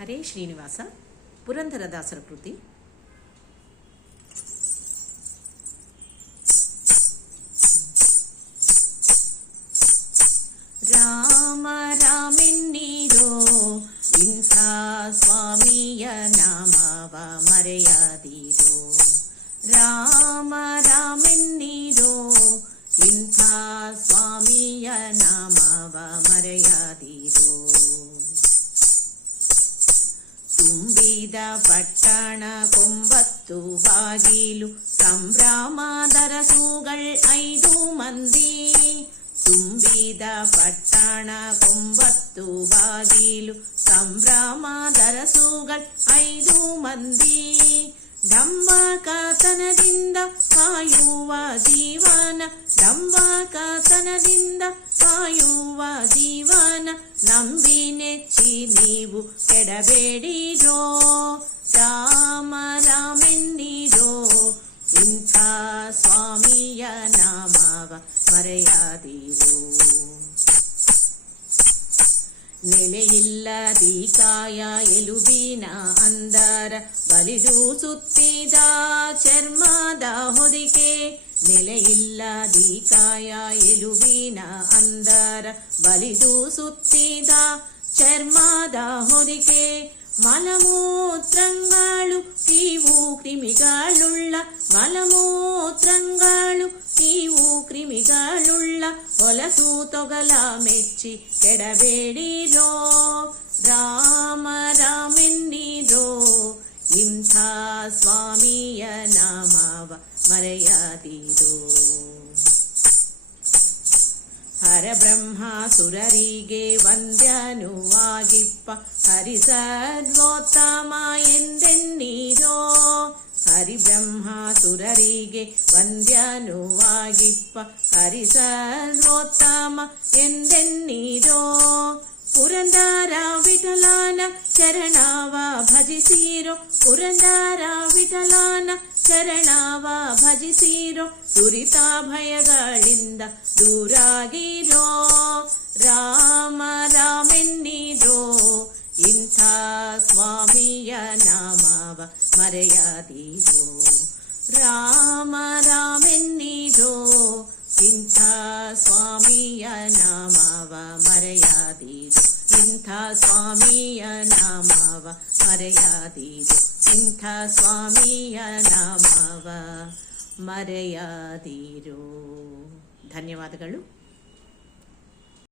హరే శ్రీనివాస పురంధరదాసర కృతి. రామ రామిన్నీరో ఇంథా స్వామియ నామవ మర్యాదిరో. రామ రామిన్నీరో ఇంథా స్వామియ నామవ మర్యాదిరో. ತುಂಬಿದ ಪಟ್ಟಣ ಕೊಂಬತ್ತು ಬಾಗಿಲು ಸಂಭ್ರಮದರ ಸೂಗಳ್ ಐದು ಮಂದಿ ತುಂಬಿದ ಪಟ್ಟಣ ಕೊಂಬತ್ತು ಬಾಗಿಲು ಸಂಭ್ರಮದರ ಸೂಗಳ್ ಐದು ಮಂದಿ ಡಂಬಕತನದಿಂದ ಕಾಯುವ ಜೀವನ ಡಂಬಕತನದಿಂದ ಕಾಯುವ ಜೀವನ ನಂಬಿ ನೆಚ್ಚಿ ನೀವು ಕೆಡಬೇಡಿರೋ ರಾಮ ರಾಮೆನ್ನಿರೋ ಇಂಥ ಸ್ವಾಮಿಯ ನಾಮವ ಮರೆಯಾದಿರೋ ನೆಲೆಯಿಲ್ಲದಿ ಕಾಯ ಎಲುಬಿನ ಅಂದರ ಬಲಿದು ಸುತ್ತಿದ ಚರ್ಮದ ಹೊದಿಕೆ ನೆಲೆಯಿಲ್ಲದಿ ಕಾಯ ಎಲುವಿನ ಅಂದರ ಬಲಿದು ಸುತ್ತಿದ ಚರ್ಮದ ಹೊದಿಕೆ ಮಲಮೂತ್ರಂಗಳು ಕೀವು ಕ್ರಿಮಿಗಳುಳ್ಳ ಮಲಮೂತ್ರಂಗಳು ಕೀವು ಕ್ರಿಮಿಗಳುಳ್ಳ ಹೊಲಸು ತೊಗಲ ಮೆಚ್ಚಿ ಕೆಡಬೇಡಿರೋ ರಾಮ ಮರೆಯದಿರೋ ಹರಬ್ರಹ್ಮ ಸುರರಿಗೆ ವಂದ್ಯನುವಾಗಿಪ್ಪ. ಹರಿಸರ್ವೋತ್ತಮ ಎಂದೆನ್ನೀರೋ. ಹರಿಬ್ರಹ್ಮ ಸುರರಿಗೆ ವಂದ್ಯನುವಾಗಿಪ್ಪ. ಹರಿಸರ್ವೋತ್ತಮ ಎಂದೆನ್ನೀರೋ. ಪುರಂದರ ವಿಠಲಾನ ಚರಣಾವ ಭಜಿಸಿರೋ. ಪುರಂದರ ವಿಠಲಾನ ಚರಣವ ಭಜಿಸಿರೋ ದುರಿತ ಭಯಗಳಿಂದ ದೂರಾಗಿರೋ ರಾಮ ರಾಮೆನ್ನಿರೋ ಇಂಥ ಸ್ವಾಮಿಯ ನಾಮವ ಮರೆಯದಿರೋ ರಾಮ ರಾಮೆನ್ನಿರೋ ಇಂಥ ಸ್ವಾಮಿಯ ನಾಮವ ಮರೆಯದಿರು ಇಂಥ ಸ್ವಾಮಿಯ ನಾಮವ ಮರೆಯದಿರು ಇಂಥ ಸ್ವಾಮಿಯ ನಾಮವ ಮರೆಯದಿರು. ಧನ್ಯವಾದಗಳು.